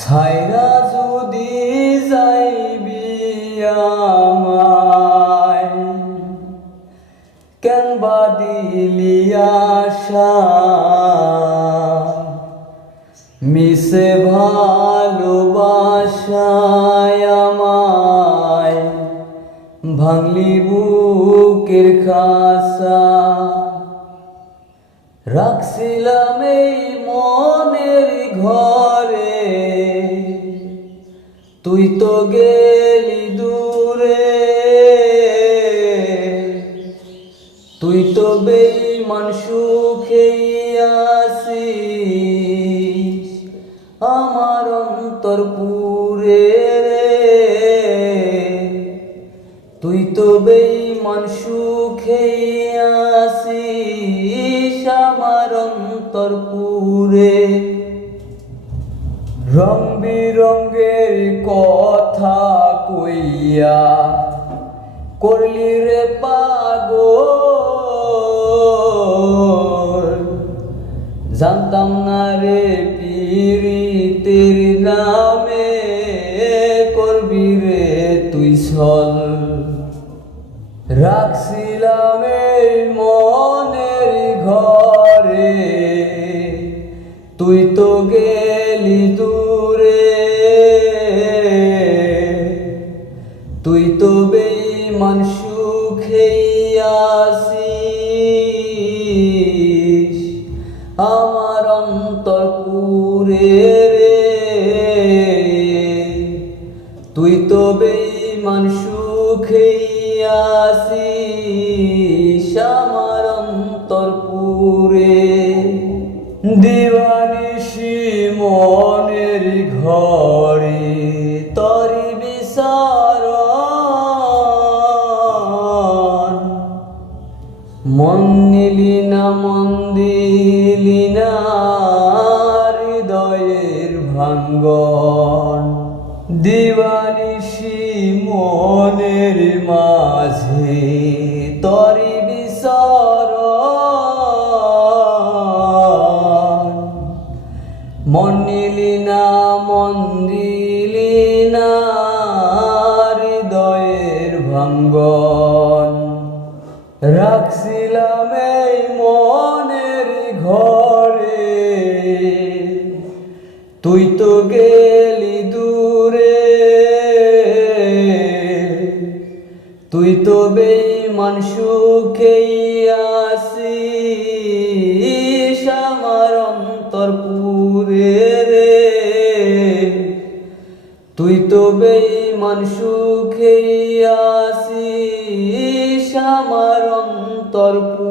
ছাইরা যদি যাইবি আমায়, কেন বা দিলি আশা? মিশে ভালোবাসায় আমায়, ভাঙলি বুকের খাসা। রাখছিলাম এই মনের ঘরে তুই তো গেলি দূরে। তুই তো বেইমান সুখেই আসিস আমার অন্তর পুরে রে। তুই তো বেইমান সুখেই আসিস রং বিরঙ্গের কথা কইয়া, করলি রে পাগল, জানতাম না রে পীরিতের নামে করবি রে তুই ছল। রাখছিলাম মনের ঘরে, তুই তো গেলি দূরে বেইমান সুখেই আসিস আমার অন্তর পুরে রে। তুই তো বেইমান সুখেই আসিস আমার অন্তর পুরে। দিবানিসি মনের ঘরে। মন নিলি না মন না হৃদয়ের ভাঙ্গন। দিবানিসি মনের মাঝে তরি বিসরণ। মন নিলি না মন না হৃদয়ের ভাঙ্গন। রাখছিলাম এই মনের ঘরে। তুই তো গেলি দূরে। তুই তো বেইমান সুখেই আসিস আমার অন্তর রে। তুই তো বেইমান সুখেই আসিস আমার অন্তর পুরে